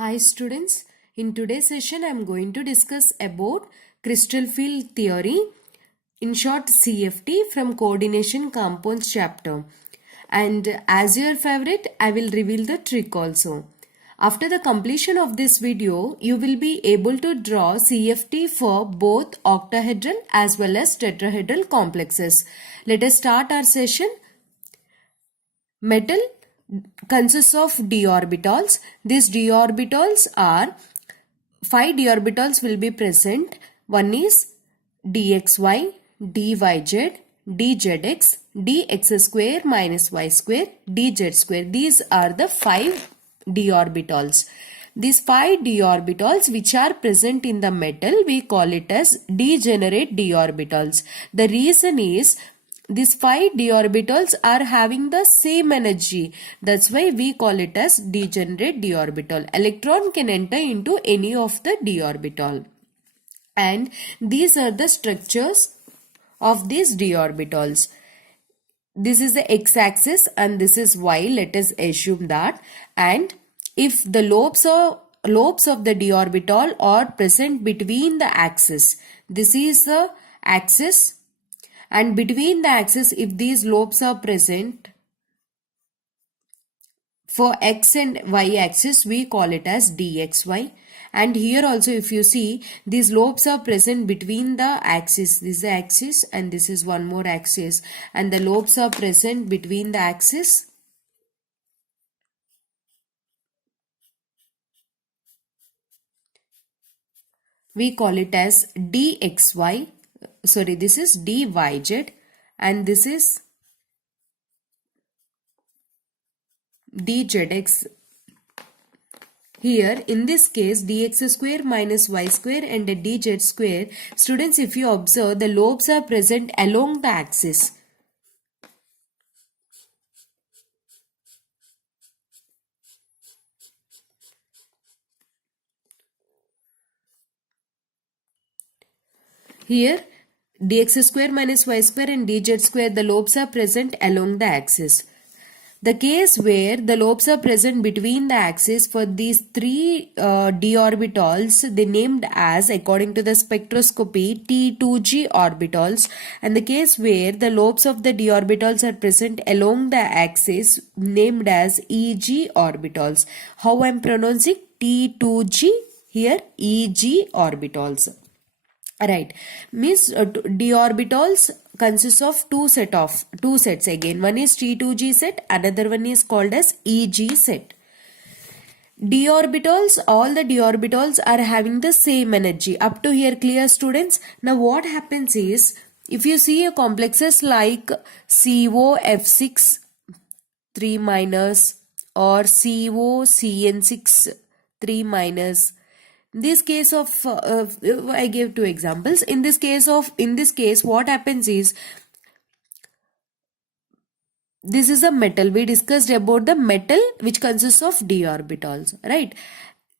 Hi students, in today's session I am going to discuss about crystal field theory, in short CFT from coordination compounds chapter. And as your favorite, I will reveal the trick also. After the completion of this video, you will be able to draw CFT for both octahedral as well as tetrahedral complexes. Let us start our session. Metal consists of d orbitals. These d orbitals are 5 d orbitals will be present. One is dxy, dyz, dzx, dx square minus y square, dz square. These are the 5 d orbitals. These 5 d orbitals which are present in the metal, we call it as degenerate d orbitals. The reason is these 5 d orbitals are having the same energy. That's why we call it as degenerate d orbital. Electron can enter into any of the d orbital. And these are the structures of these d orbitals. This is the x-axis and this is y. Let us assume that. And if the lobes of the d orbital are present between the axis, this is the axis. And between the axis, if these lobes are present for x and y axis, we call it as dxy. And here also, if you see, these lobes are present between the axis. This is the axis and this is one more axis. And the lobes are present between the axis. We call it as dxy. Sorry, this is dyz and this is dzx. Here in this case dx square minus y square and dz square. Students, if you observe, the lobes are present along the axis. Here dx square minus y square and dz square, the lobes are present along the axis. The case where the lobes are present between the axis for these 3 d orbitals, they named as, according to the spectroscopy, T2g orbitals. And the case where the lobes of the d orbitals are present along the axis, named as EG orbitals. How I am pronouncing? T2g, here EG orbitals. Right, means d orbitals consists of two sets again. One is T2g set, another one is called as EG set. D orbitals, all the d orbitals are having the same energy. Up to here clear, students? Now what happens is, if you see a complexes like COF6 3 minus or COCN6 3 minus, this case of I gave 2 examples. In this case what happens is, this is a metal. We discussed about the metal which consists of d orbitals, right?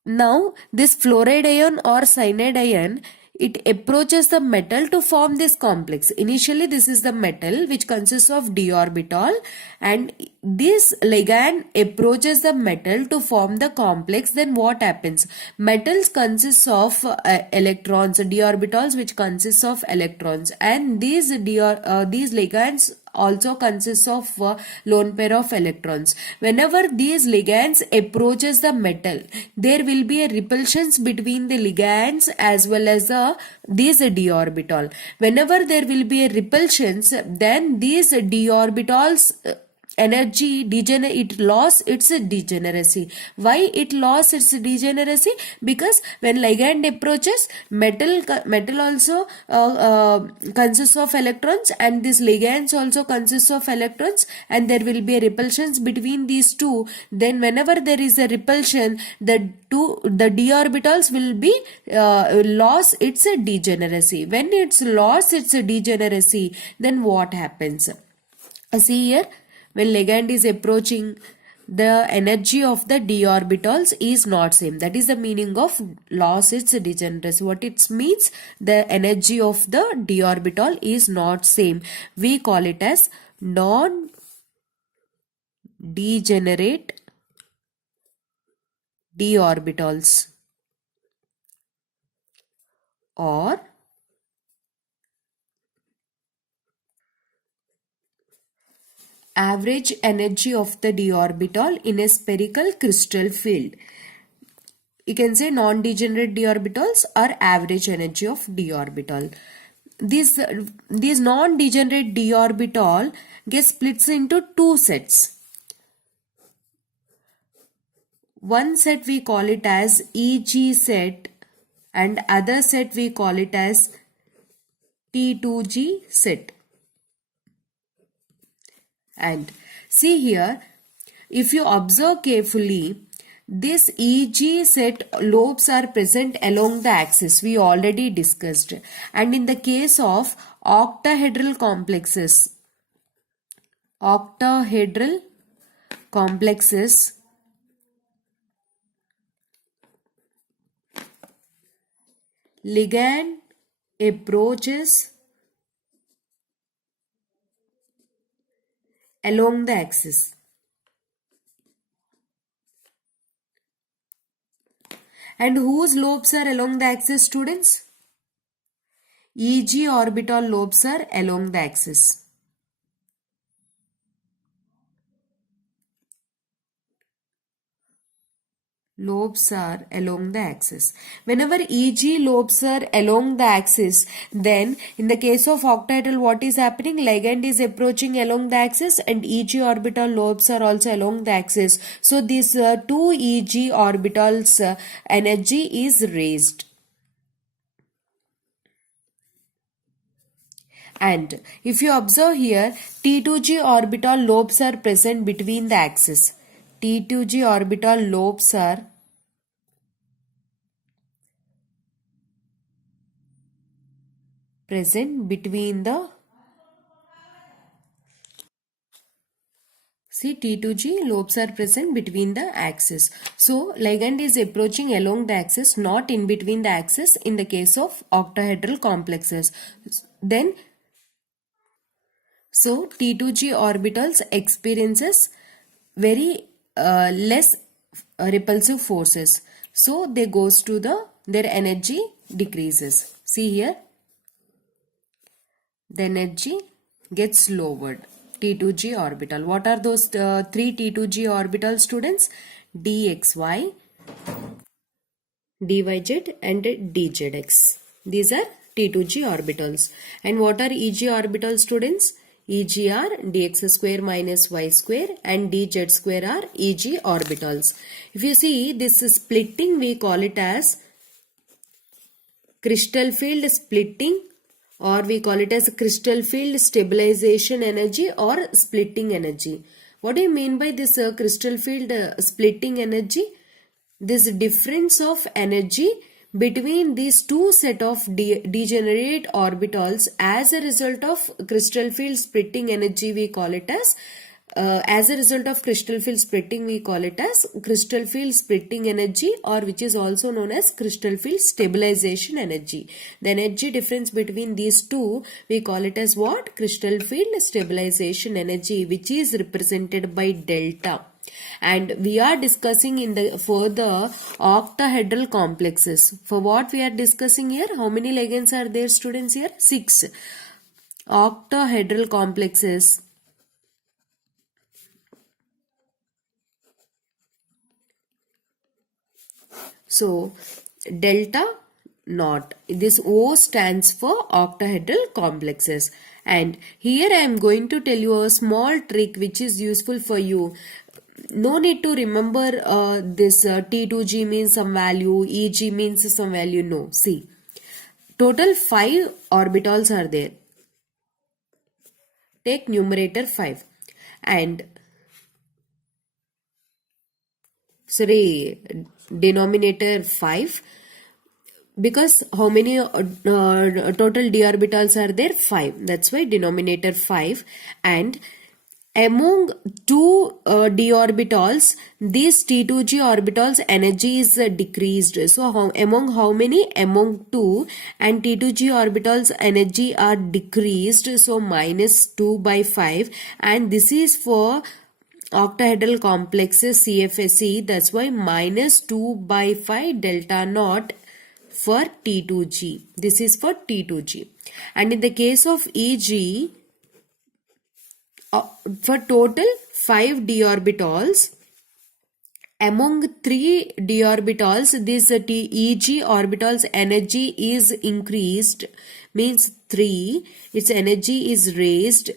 Now this fluoride ion or cyanide ion, it approaches the metal to form this complex. Initially this is the metal which consists of d orbital, and this ligand approaches the metal to form the complex. Then what happens? Metals consists of electrons, d orbitals which consists of electrons, and these ligands also consists of lone pair of electrons. Whenever these ligands approaches the metal, there will be a repulsions between the ligands as well as these d orbital. Whenever there will be a repulsions, then these d orbitals energy it lost its degeneracy. Why it lost its degeneracy? Because when ligand approaches, metal also consists of electrons, and these ligands also consists of electrons, and there will be a repulsions between these two. Then whenever there is a repulsion, the d orbitals will be lost its degeneracy. When it's lost its degeneracy, then what happens? See here, when ligand is approaching, the energy of the d orbitals is not same. That is the meaning of loss its degeneracy. What it means? The energy of the d orbital is not same. We call it as non-degenerate d orbitals, or average energy of the d orbital in a spherical crystal field. You can say non-degenerate d orbitals or average energy of d orbital. These non-degenerate d orbital get splits into two sets. One set we call it as EG set and other set we call it as T2G set. And see here, if you observe carefully, this EG set lobes are present along the axis. We already discussed. And in the case of octahedral complexes, ligand approaches along the axis. And whose lobes are along the axis, students? EG orbital lobes are along the axis. Lobes are along the axis. Whenever EG lobes are along the axis, then in the case of octahedral, what is happening? Ligand is approaching along the axis and EG orbital lobes are also along the axis. So these two EG orbitals energy is raised. And if you observe here, T2G orbital lobes are present between the axis. T2G orbital lobes are present between the T2G lobes are present between the axis. So ligand is approaching along the axis, not in between the axis in the case of octahedral complexes. Then so T2G orbitals experiences very less repulsive forces. So they goes to their energy decreases. See here, the energy gets lowered. T2G orbital. What are those three T2G orbitals, students? dxy, dyz and dzx. These are T2G orbitals. And what are EG orbitals, students? EG are dx square minus y square and dz square are EG orbitals. If you see this splitting, we call it as crystal field splitting, or we call it as crystal field stabilization energy or splitting energy. What do you mean by this crystal field splitting energy? This difference of energy between these two set of degenerate orbitals as a result of crystal field splitting energy, we call it as a result of crystal field splitting, we call it as crystal field splitting energy, or which is also known as crystal field stabilization energy. The energy difference between these two, we call it as what? Crystal field stabilization energy, which is represented by delta. And we are discussing in the further octahedral complexes. For what we are discussing here? How many ligands are there, students, here? 6. Octahedral complexes. So delta naught. This O stands for octahedral complexes. And here I am going to tell you a small trick which is useful for you. No need to remember this T2G means some value, EG means some value. No. See, total 5 orbitals are there. Take numerator 5 and denominator 5, because how many total d orbitals are there? 5. That's why denominator 5. And among two d orbitals, these T2G orbitals energy is decreased. So among how many? Among 2, and T2G orbitals energy are decreased. So minus 2 by 5, and this is for octahedral complexes CFSE, that's why minus 2 by 5 delta naught for T2G. This is for T2G. And in the case of EG, for total 5 d orbitals, among 3 d orbitals, this EG orbitals energy is increased, means 3, its energy is raised,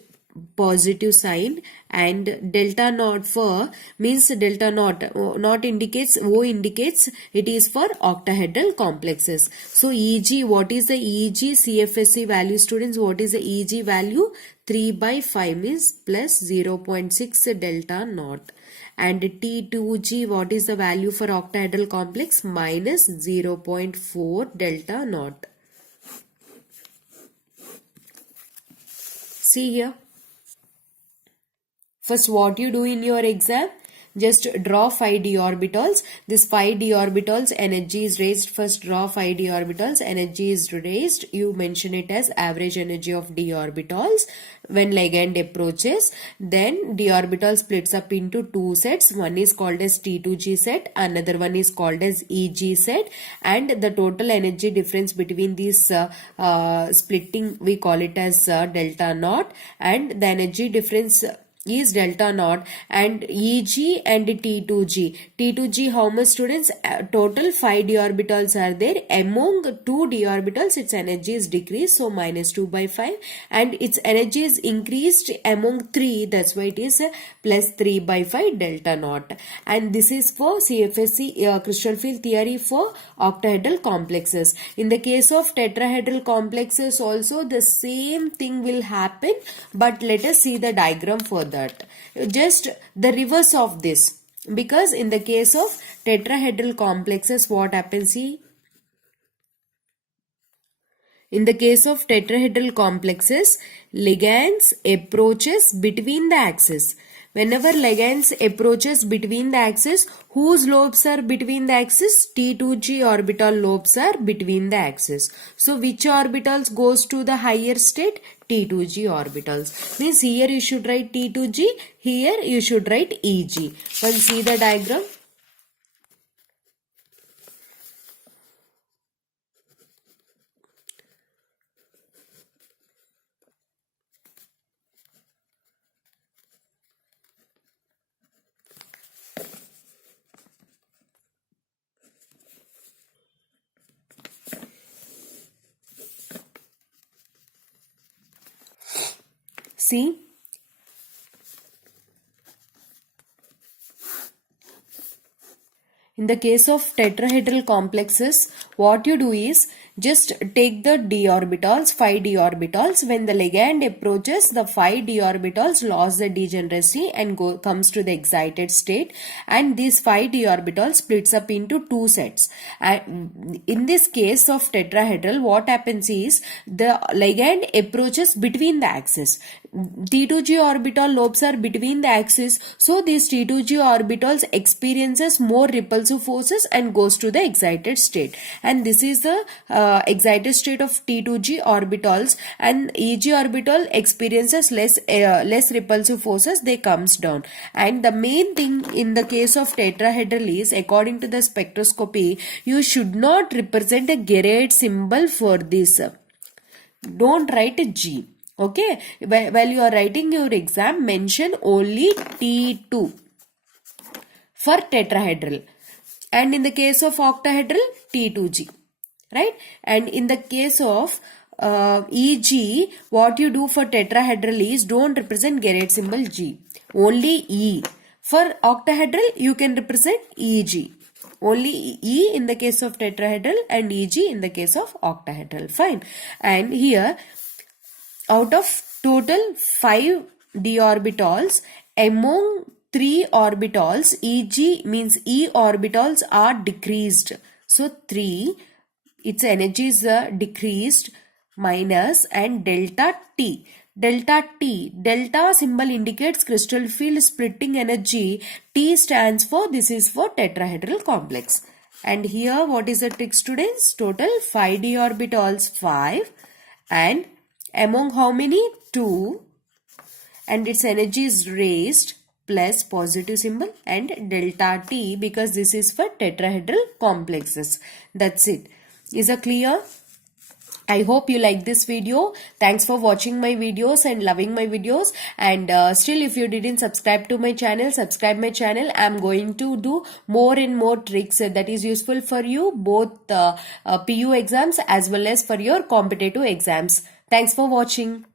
positive sign, and delta naught for means delta naught indicates, O indicates it is for octahedral complexes. So EG, what is the EG CFSE value, students? What is the EG value? 3 by 5 means plus 0.6 delta naught. And T2G, what is the value for octahedral complex? Minus 0.4 delta naught. See here. First, what you do in your exam? Just draw 5 d orbitals. This 5 d orbitals energy is raised. First draw 5 d orbitals, energy is raised. You mention it as average energy of d orbitals when ligand approaches. Then d orbital splits up into 2 sets. One is called as T2G set, another one is called as EG set, and the total energy difference between these splitting, we call it as delta naught, and the energy difference is delta naught. And EG and T2G. T2G, how much, students? Total 5 d orbitals are there. Among 2 d orbitals, its energy is decreased, so minus 2 by 5, and its energy is increased among 3, that's why it is plus 3 by 5 delta naught. And this is for CFSE crystal field theory for octahedral complexes. In the case of tetrahedral complexes also the same thing will happen, but let us see the diagram for that. Just the reverse of this, because in the case of tetrahedral complexes, what happens? See, in the case of tetrahedral complexes, ligands approaches between the axis. Whenever ligands approaches between the axis, whose lobes are between the axis? T2G orbital lobes are between the axis. So which orbitals goes to the higher state? T2G orbitals. Means here you should write T2G, here you should write EG. Once see the diagram. See, in the case of tetrahedral complexes, what you do is just take the d orbitals, 5 d orbitals. When the ligand approaches, the 5 d orbitals lose the degeneracy and comes to the excited state, and these 5 d orbitals splits up into 2 sets. And in this case of tetrahedral, what happens is the ligand approaches between the axis. T2G orbital lobes are between the axis, so these T2G orbitals experiences more repulsive forces and goes to the excited state. And this is the excited state of T2G orbitals, and EG orbital experiences less repulsive forces, they comes down. And the main thing in the case of tetrahedral is, according to the spectroscopy, you should not represent a Garrett symbol for this. Don't write a G. Okay, while you are writing your exam, mention only T2 for tetrahedral, and in the case of octahedral, T2G, right? And in the case of EG, what you do for tetrahedral is don't represent Garrett symbol G, only E. For octahedral, you can represent EG. Only E in the case of tetrahedral and EG in the case of octahedral. Fine. And here, out of total 5 d orbitals, among 3 orbitals, EG means E orbitals are decreased. So 3, its energy is decreased, minus, and delta T. Delta T, delta symbol indicates crystal field splitting energy. T stands for, this is for tetrahedral complex. And here what is the trick, students? Total 5 d orbitals, 5, and among how many? 2, and its energy is raised, plus positive symbol and delta T because this is for tetrahedral complexes. That's it. Is it clear? I hope you like this video. Thanks for watching my videos and loving my videos. And still, if you didn't subscribe to my channel, subscribe my channel. I'm going to do more and more tricks that is useful for you, both PU exams as well as for your competitive exams. Thanks for watching.